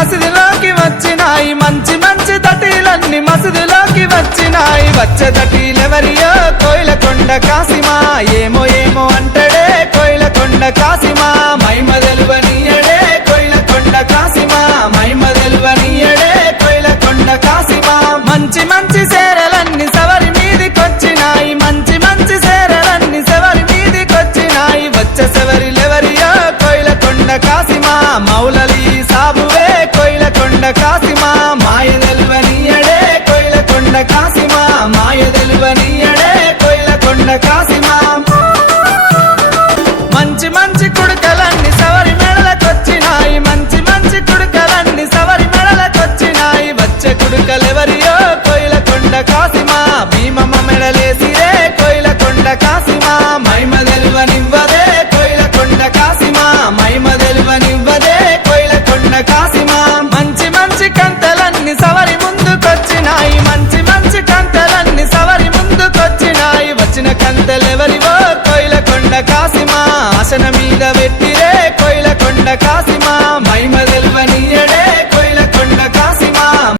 మసీదులోకి వచ్చినాయి మంచి మంచి దటీలన్నీ మసీదులోకి వచ్చినాయి వచ్చే దటీలెవరియో కోయిలకొండ కాసిమా ఏమో ఏమో అంటడే కోయిలకొండ కాసిమా మైమ తెలువనీయడే కోయిలకొండ కాసిమా మైమ తెలువనీయడే కోయిలకొండ కాసిమా మంచి మంచి సేరలన్నీ సవరి మీదికొచ్చినాయి మంచి మంచి సేరలన్నీ సవరి మీదికొచ్చినాయి వచ్చే సవరిలెవరియో కోయిలకొండ కాసిమా మౌలలి సాబువే కోయిలకొండ కాసిమా మాయ తెలువనీయడే కోయిలకొండ కాసిమా మాయ తెలువనీయడే కోయిలకొండ కాసిమా మంచి మంచి కుడుకలన్నీ సవరి మెడలకొచ్చినాయి మంచి మంచి కుడుకలన్నీ సవరి మెడలకొచ్చినాయి వచ్చే కుడుకలెవరియో కోయిలకొండ కాసిమా భీమమ్మ మెడలేసిరే కోయిలకొండ కాసిమా మైమ తెలువనివ్వదే కోయిలకొండ కాసిమా మైమ తెలువనివ్వదే కోయిలకొండ కాసిమా మంచి మంచి కంతలన్నీ సవరి ముందుకొచ్చినాయి మంచి మంచి కంతలన్నీ సవరి ముందుకొచ్చినాయి వచ్చిన కంతలెవరివో కోయిలకొండ కాసిమా ఆసన మీద పెట్టిరే కోయిలకొండ కాసిమా